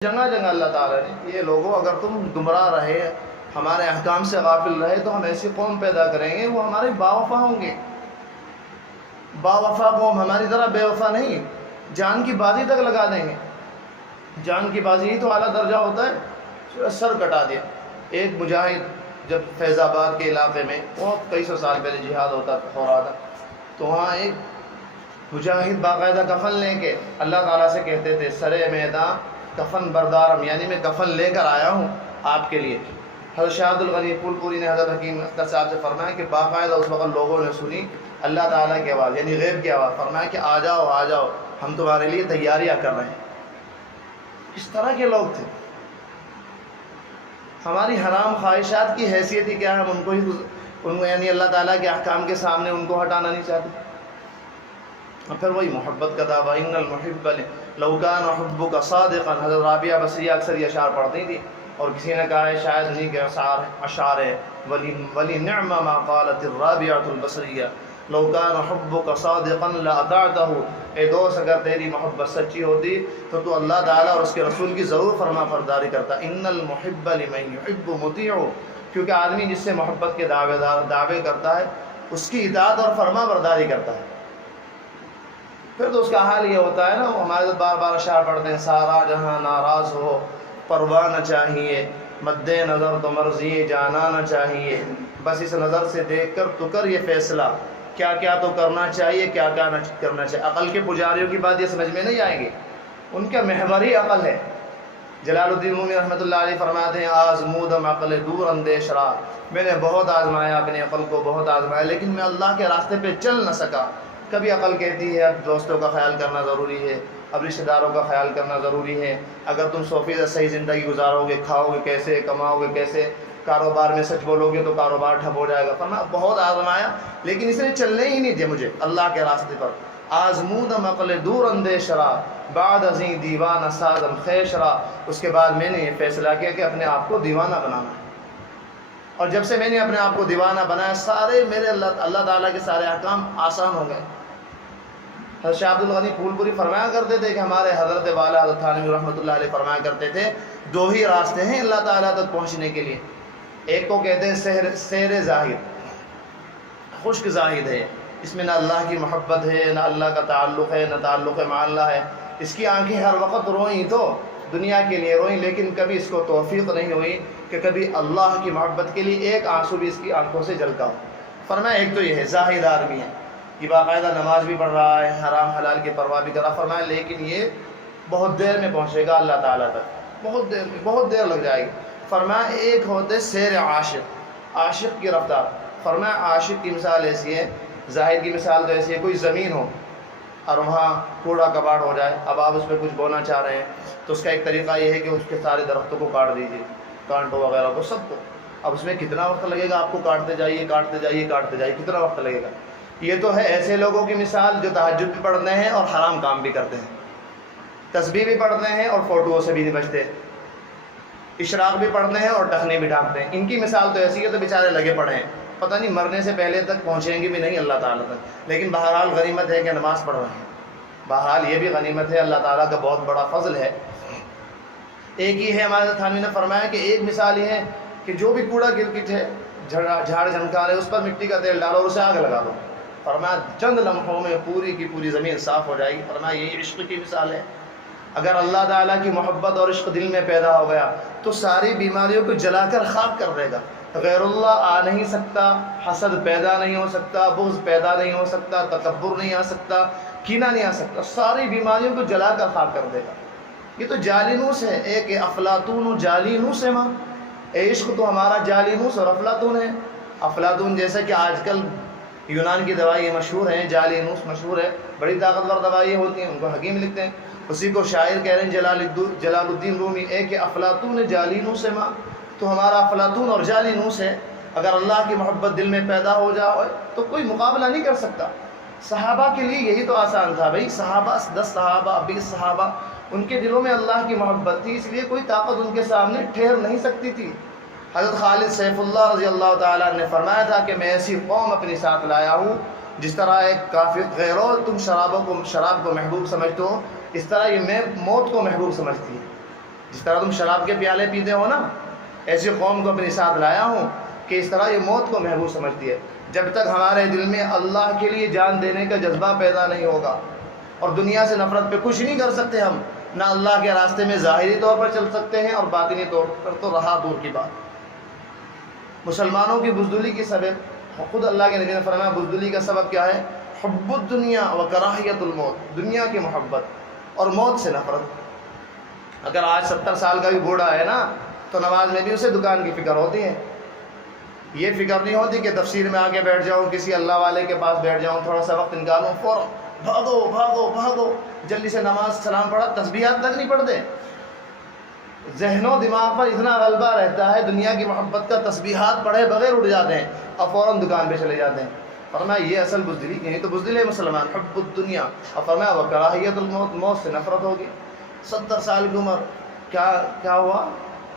جگہ جگہ اللہ تعالیٰ نے یہ لوگوں اگر تم گمراہ رہے ہمارے احکام سے غافل رہے تو ہم ایسی قوم پیدا کریں گے وہ ہمارے باوفا ہوں گے. باوفا قوم ہماری طرح بے وفا نہیں، جان کی بازی تک لگا دیں گے. جان کی بازی ہی تو اعلیٰ درجہ ہوتا ہے. سر کٹا دیا. ایک مجاہد جب فیض آباد کے علاقے میں بہت کئی سو سال پہلے جہاد ہو رہا تھا تو وہاں ایک مجاہد باقاعدہ کفن لے کے اللہ تعالیٰ سے کہتے تھے سرے میدان کفن بردارم، یعنی میں کفن لے کر آیا ہوں آپ کے لیے. حضرت شاہ عبد الغنی پھول پوری نے حضرت حکیم اختر صاحب سے فرمایا کہ باقاعدہ اس وقت لوگوں نے سنی اللہ تعالیٰ کی آواز، یعنی غیب کی آواز. فرمایا کہ آ جاؤ آ جاؤ ہم تمہارے لیے تیاریاں کر رہے ہیں. اس طرح کے لوگ تھے. ہماری حرام خواہشات کی حیثیت ہی کیا ہے، ہم ان کو یعنی اللہ تعالیٰ کے احکام کے سامنے ان کو ہٹانا نہیں چاہتے. اور پھر وہی محبت کا دعویٰ، ان المحب لو کان حبک صادقا. حضرت رابعہ بصریہ اکثر یہ اشعار پڑھتی تھی اور کسی نے کہا ہے شاید انہیں کے اشعار ہے ولی نعم ما قالت الرابعۃ البصریہ لو کان حبک صادقا لاطعتہ. اے دوست اگر تیری محبت سچی ہوتی تو اللہ تعالیٰ اور اس کے رسول کی ضرور فرما برداری کرتا. ان المحب لمن یحب مطیع. کیونکہ آدمی جس سے محبت کے دعوے کرتا ہے اس کی اطاعت اور فرما برداری کرتا ہے. پھر تو اس کا حال یہ ہوتا ہے نا، وہ ہمارے بار بار اشعار پڑھتے ہیں سارا جہاں ناراض ہو پرواہ نہ چاہیے، مد نظر تو مرضی جانا نہ چاہیے. بس اس نظر سے دیکھ کر تو کر یہ فیصلہ کیا کیا تو کرنا چاہیے کیا کیا نہ کرنا چاہیے. عقل کے پجاریوں کی بات یہ سمجھ میں نہیں آئیں گی، ان کا محور ہی عقل ہے. جلال الدین رومی رحمۃ اللہ علیہ فرماتے ہیں آزمودم عقل دور اندیش را. میں نے بہت آزمایا اپنے عقل کو، بہت آزمایا، لیکن میں اللہ کے راستے پہ چل نہ سکا. کبھی عقل کہتی ہے اب دوستوں کا خیال کرنا ضروری ہے، اب رشتہ داروں کا خیال کرنا ضروری ہے. اگر تم 100% صحیح زندگی گزارو گے، کھاؤ گے کیسے، کماؤ گے کیسے، کاروبار میں سچ بولو گے تو کاروبار ٹھپ ہو جائے گا. فرمایا بہت آزمایا لیکن اس نے چلنے ہی نہیں دیا مجھے اللہ کے راستے پر. آزمودم عقل دور اندیش را بعد ازیں دیوانہ سازم خیش را. اس کے بعد میں نے یہ فیصلہ کیا کہ اپنے آپ کو دیوانہ بنانا ہے. اور جب سے میں نے اپنے آپ کو دیوانہ بنایا سارے میرے اللہ تعالیٰ کے سارے احکام آسان ہو گئے. حضرت شاہ عبد الغنی پھول پوری فرمایا کرتے تھے کہ ہمارے حضرت والا حضرت تھانوی رحمۃ اللہ علیہ فرمایا کرتے تھے دو ہی راستے ہیں اللہ تعالیٰ تک پہنچنے کے لیے. ایک کو کہتے ہیں سیر زاہد، خشک زاہد ہے، اس میں نہ اللہ کی محبت ہے نہ اللہ کا تعلق ہے نہ تعلق مع اللہ ہے. اس کی آنکھیں ہر وقت روئیں تو دنیا کے لیے روئیں، لیکن کبھی اس کو توفیق نہیں ہوئی کہ کبھی اللہ کی محبت کے لیے ایک آنسو بھی اس کی آنکھوں سے جھلکا ہو. فرمایا ایک تو یہ ہے زاہد آدمی ہے، یہ باقاعدہ نماز بھی پڑھ رہا ہے، حرام حلال کی پرواہ بھی کر رہا. فرمایا لیکن یہ بہت دیر میں پہنچے گا اللہ تعالیٰ تک، بہت دیر لگ جائے گی. فرمایا ایک ہوتے سیر عاشق، عاشق کی رفتار. فرمایا عاشق کی مثال ایسی ہے، زاہد کی مثال تو ایسی ہے کوئی زمین ہو اور وہاں کوڑا کباڑ ہو جائے. اب آپ اس پہ کچھ بونا چاہ رہے ہیں تو اس کا ایک طریقہ یہ ہے کہ اس کے سارے درختوں کو کاٹ دیجیے، کانٹوں وغیرہ کو سب کو. اب اس میں کتنا وقت لگے گا آپ کو، کاٹتے جائیے کاٹتے جائیے کاٹتے جائیے، کتنا وقت لگے گا. یہ تو ہے ایسے لوگوں کی مثال جو تہجد بھی پڑھتے ہیں اور حرام کام بھی کرتے ہیں، تسبیح بھی پڑھتے ہیں اور فوٹوؤں سے بھی نہیں بچتے، اشراق بھی پڑھتے ہیں اور ٹخنے بھی ڈھانکتے ہیں. ان کی مثال تو ایسی ہے تو بیچارے لگے پڑے ہیں، پتہ نہیں مرنے سے پہلے تک پہنچیں گے بھی نہیں اللہ تعالیٰ تک. لیکن بہرحال غنیمت ہے کہ نماز پڑھ رہے ہیں، بہرحال یہ بھی غنیمت ہے، اللہ تعالیٰ کا بہت بڑا فضل ہے. ایک ہی ہے، ہمارے تھانوی نے فرمایا کہ ایک مثال یہ ہے کہ جو بھی کوڑا گرگٹ ہے، جھاڑ جھنکار ہے، اس پر مٹی کا تیل ڈالو اور اسے آگ لگا دو. فرمایا چند لمحوں میں پوری کی پوری زمین صاف ہو جائے گی. فرمایا یہی عشق کی مثال ہے. اگر اللہ تعالیٰ کی محبت اور عشق دل میں پیدا ہو گیا تو ساری بیماریوں کو جلا کر خاک کر دے گا. غیر اللہ آ نہیں سکتا، حسد پیدا نہیں ہو سکتا، بغض پیدا نہیں ہو سکتا، تکبر نہیں آ سکتا، کینہ نہیں آ سکتا. ساری بیماریوں کو جلا کر خاک کر دے گا. یہ تو جالینوس ہے، ایک افلاطون و جالینوس ہے. ماں عشق تو ہمارا جالینوس اور افلاطون ہے. افلاطون جیسا کہ آج کل یونان کی دوائیں مشہور ہیں، جالینوس مشہور ہے، بڑی طاقتور دوائیں ہوتی ہیں، ان کو حکیم لکھتے ہیں. اسی کو شاعر کہہ رہے ہیں جلال الدین رومی، ایک افلاطون جالینوس ہے. ماں تو ہمارا افلاطون اور جالینوس ہے. اگر اللہ کی محبت دل میں پیدا ہو جائے تو کوئی مقابلہ نہیں کر سکتا. صحابہ کے لیے یہی تو آسان تھا بھائی. صحابہ 10 صحابہ 20 صحابہ، ان کے دلوں میں اللہ کی محبت تھی، اس لیے کوئی طاقت ان کے سامنے ٹھہر نہیں سکتی تھی. حضرت خالد سیف اللہ رضی اللہ تعالیٰ نے فرمایا تھا کہ میں ایسی قوم اپنے ساتھ لایا ہوں جس طرح ایک کافر غیروں تم شراب کو محبوب سمجھتے ہو، اس طرح یہ میں موت کو محبوب سمجھتی ہے. جس طرح تم شراب کے پیالے پیتے ہو نا، ایسی قوم کو اپنے ساتھ لایا ہوں کہ اس طرح یہ موت کو محبوب سمجھتی ہے۔ جب تک ہمارے دل میں اللہ کے لیے جان دینے کا جذبہ پیدا نہیں ہوگا، اور دنیا سے نفرت پہ کچھ نہیں کر سکتے ہم، نہ اللہ کے راستے میں ظاہری طور پر چل سکتے ہیں، اور باطنی طور پر تو رہا دور کی بات۔ مسلمانوں کی بزدلی کی سبب، خود اللہ کے نبی نے فرمایا بزدلی کا سبب کیا ہے؟ حب الدنیا و کراہیت الموت، دنیا کی محبت اور موت سے نفرت۔ اگر آج 70 سال کا بھی بوڑھا ہے نا تو نماز میں بھی اسے دکان کی فکر ہوتی ہے، یہ فکر نہیں ہوتی کہ تفسیر میں آ کے بیٹھ جاؤں، کسی اللہ والے کے پاس بیٹھ جاؤں، تھوڑا سا وقت نکالوں، فوراً بھاگو بھاگو بھاگو، جلدی سے نماز سلام پڑھا، تسبیحات تک نہیں پڑھتے۔ ذہن و دماغ پر اتنا غلبہ رہتا ہے دنیا کی محبت کا، تسبیحات پڑھے بغیر اٹھ جاتے ہیں اور فوراً دکان پہ چلے جاتے ہیں۔ فرمایا یہ اصل بزدلی، یہی تو بزدل ہے مسلمان، حب الدنیا، اور فرمایا وکراہیت الموت، موت سے نفرت ہوگی۔ 70 سال کی عمر، کیا ہوا؟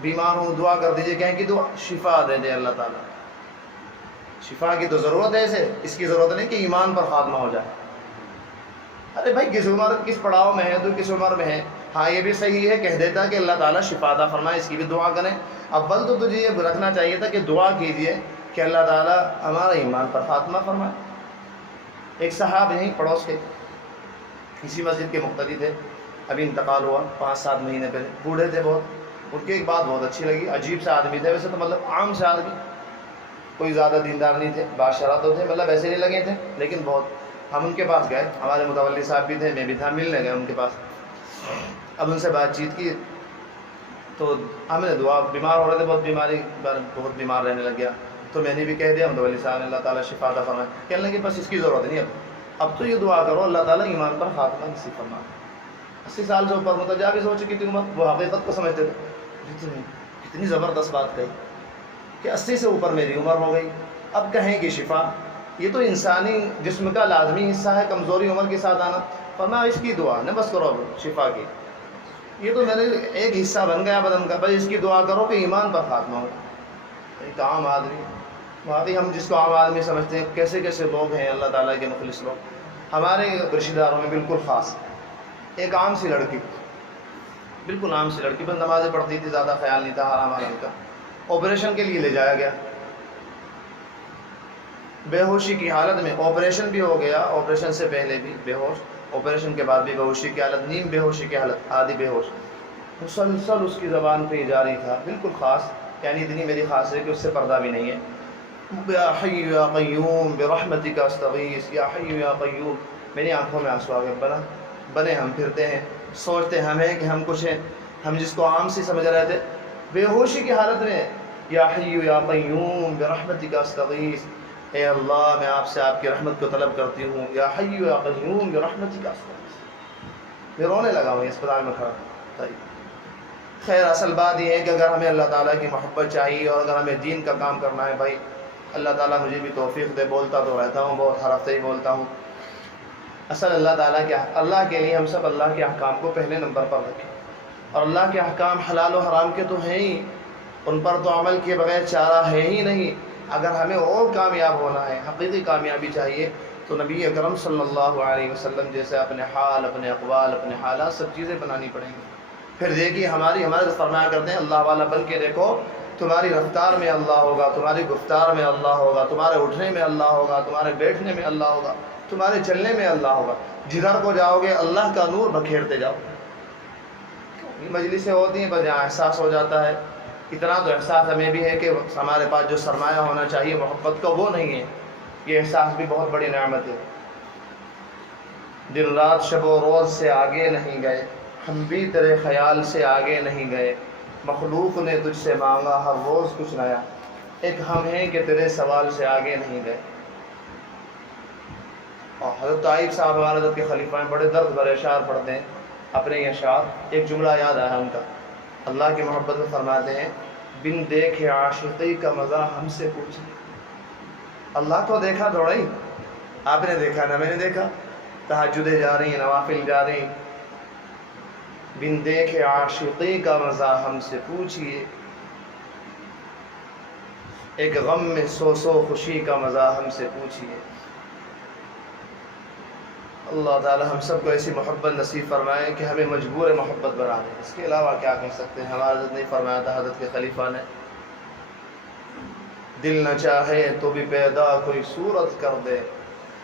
بیمار ہوں، دعا کر دیجئے، کہیں کی دعا؟ شفا دے دے اللہ تعالیٰ۔ شفا کی تو ضرورت ہے اسے، اس کی ضرورت نہیں کہ ایمان پر خاتمہ ہو جائے۔ ارے بھائی کس عمر کس پڑاؤ میں ہے تو کس عمر میں ہے؟ ہاں یہ بھی صحیح ہے، کہہ دیتا کہ اللہ تعالیٰ شفا عطا فرمائے، اس کی بھی دعا کریں۔ اول تو تجھے یہ رکھنا چاہیے تھا کہ دعا کیجئے کہ اللہ تعالیٰ ہمارا ایمان پر خاتمہ فرمائے۔ ایک صاحب یہیں پڑوس کے اسی مسجد کے مقتدی تھے، ابھی انتقال ہوا 5-7 مہینے پہلے، بوڑھے تھے بہت، ان کی ایک بات بہت اچھی لگی، عجیب سے آدمی تھے، ویسے تو مطلب عام سے آدمی، کوئی زیادہ دیندار نہیں تھے، بادشاہ تو تھے، مطلب ایسے نہیں لگے تھے، لیکن بہت۔ ہم ان کے پاس گئے، ہمارے متولی صاحب بھی تھے، میں بھی تھا، ملنے گئے ان کے پاس۔ اب ان سے بات چیت کی تو ہم نے دعا، بیمار ہو رہے تھے بہت بیمار رہنے لگ گیا، تو میں نے بھی کہہ دیا متولی صاحب نے اللہ تعالیٰ شفا عطا فرمائے، کہنے لگے بس اس کی ضرورت نہیں، اب تو یہ دعا کرو اللہ تعالیٰ ایمان پر خاتمہ نصیب فرمائے۔ 80 سال سے اوپر مطلب جا بھی ہو چکی تھی عمر، وہ حقیقت کو سمجھتے تھے۔ کتنی زبردست بات کہی کہ 80 سے اوپر میری عمر ہو گئی، اب کہیں کہ شفا، یہ تو انسانی جسم کا لازمی حصہ ہے کمزوری عمر کے ساتھ آنا، فرمایا اس کی دعا نہ بس کرو اب شفا کی، یہ تو میرے ایک حصہ بن گیا بدن کا، بس اس کی دعا کرو کہ ایمان پر خاتمہ ہو۔ ایک عام آدمی، واقعی ہم جس کو عام آدمی سمجھتے ہیں، کیسے کیسے لوگ ہیں اللہ تعالیٰ کے مخلص لوگ ہمارے رشتہ داروں میں بالکل خاص۔ ایک عام سی لڑکی، بالکل عام سی لڑکی، بس نمازیں پڑھتی تھی، زیادہ خیال نہیں تھا حرام حرام کا، آپریشن کے لیے لے جایا گیا، بے ہوشی کی حالت میں، آپریشن بھی ہو گیا، آپریشن سے پہلے بھی بے ہوش، آپریشن کے بعد بھی بے ہوشی کی حالت، نیم بے ہوشی کی حالت، آدھی بے ہوش، مسلسل اس کی زبان پہ جاری تھا، بالکل خاص، یعنی اتنی میری خاص ہے کہ اس سے پردہ بھی نہیں ہے، یا حی یا قیوم برحمتک استغیث، یا حی یا قیوم۔ میری آنکھوں میں آنسو آ گئے، بنے ہم پھرتے ہیں، سوچتے ہم ہیں کہ ہم کچھ ہیں، ہم جس کو عام سی سمجھ رہے تھے، بے ہوشی کی حالت میں یا حی یا قیوم برحمتک استغیث، اے اللہ میں آپ سے آپ کی رحمت کو طلب کرتی ہوں، یا حی یا قیوم برحمتک استغیث۔ میں رونے لگا ہوں اسپتال میں کھڑا۔ خیر اصل بات یہ ہے کہ اگر ہمیں اللہ تعالیٰ کی محبت چاہیے اور اگر ہمیں دین کا کام کرنا ہے، بھائی اللہ تعالیٰ مجھے بھی توفیق دے، بولتا تو رہتا ہوں بہت، ہر ہفتے ہی بولتا ہوں، اصل اللہ کے لیے ہم سب اللہ کے احکام کو پہلے نمبر پر رکھیں، اور اللہ کے احکام حلال و حرام کے تو ہیں ہی، ان پر تو عمل کیے بغیر چارہ ہے ہی نہیں۔ اگر ہمیں اور کامیاب ہونا ہے، حقیقی کامیابی چاہیے، تو نبی اکرم صلی اللہ علیہ وسلم جیسے اپنے حال، اپنے اقوال، اپنے حالات، سب چیزیں بنانی پڑیں گی۔ پھر دیکھیے ہمارے فرمایا کرتے ہیں اللہ والا بن کے دیکھو، تمہاری رفتار میں اللہ ہوگا، تمہاری گفتار میں اللہ ہوگا، تمہارے اٹھنے میں اللہ ہوگا، تمہارے بیٹھنے میں اللہ ہوگا، تمہارے چلنے میں اللہ ہوگا، جدھر کو جاؤ گے اللہ کا نور بکھیرتے جاؤ۔ یہ مجلسیں ہوتی ہیں بس یہاں احساس ہو جاتا ہے، اتنا تو احساس ہمیں بھی ہے کہ ہمارے پاس جو سرمایہ ہونا چاہیے محبت کا وہ نہیں ہے، یہ احساس بھی بہت بڑی نعمت ہے۔ دن رات شب و روز سے آگے نہیں گئے، ہم بھی تیرے خیال سے آگے نہیں گئے، مخلوق نے تجھ سے مانگا ہر روز کچھ نیا، ایک ہم ہیں کہ تیرے سوال سے آگے نہیں گئے۔ اور حضرت طائب صاحب ہمارے حضرت کے خلیفہ ہیں، بڑے درد بھرے اشعار پڑھتے ہیں، اپنے یہ اشعار، ایک جملہ یاد آیا ان کا، اللہ کی محبت میں فرماتے ہیں، بن دیکھے عاشقی کا مزہ ہم سے پوچھے۔ اللہ کو دیکھا دوڑی، آپ نے دیکھا نہ میں نے دیکھا، تہجدیں جا رہی ہیں، نوافل جا رہی ہیں، بن دیکھے عاشقی کا مزہ ہم سے پوچھئے، ایک غم میں سو خوشی کا مزہ ہم سے پوچھئے۔ اللہ تعالی ہم سب کو ایسی محبت نصیب فرمائے کہ ہمیں مجبور محبت بنا دے. اس کے علاوہ کیا کہہ سکتے ہیں؟ ہمارا حضرت نے فرمایا تھا، حضرت کے خلیفہ نے، دل نہ چاہے تو بھی پیدا کوئی صورت کر دے،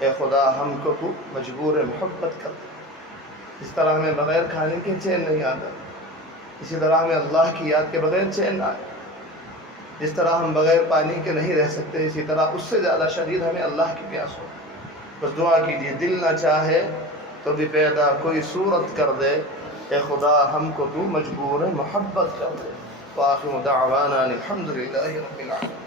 اے خدا ہم کو تو مجبور محبت کر دے. اس طرح ہمیں بغیر کھانے کے چین نہیں آتا، اسی طرح ہمیں اللہ کی یاد کے بغیر چین نہ آئے. جس طرح ہم بغیر پانی کے نہیں رہ سکتے، اسی طرح اس سے زیادہ شدید ہمیں اللہ کی پیاس ہو. بس دعا کیجیے، دل نہ چاہے تو بھی پیدا کوئی صورت کر دے، اے خدا ہم کو تو مجبور محبت کر دے. وآخر دعوانا الحمد للہ رب العالمین.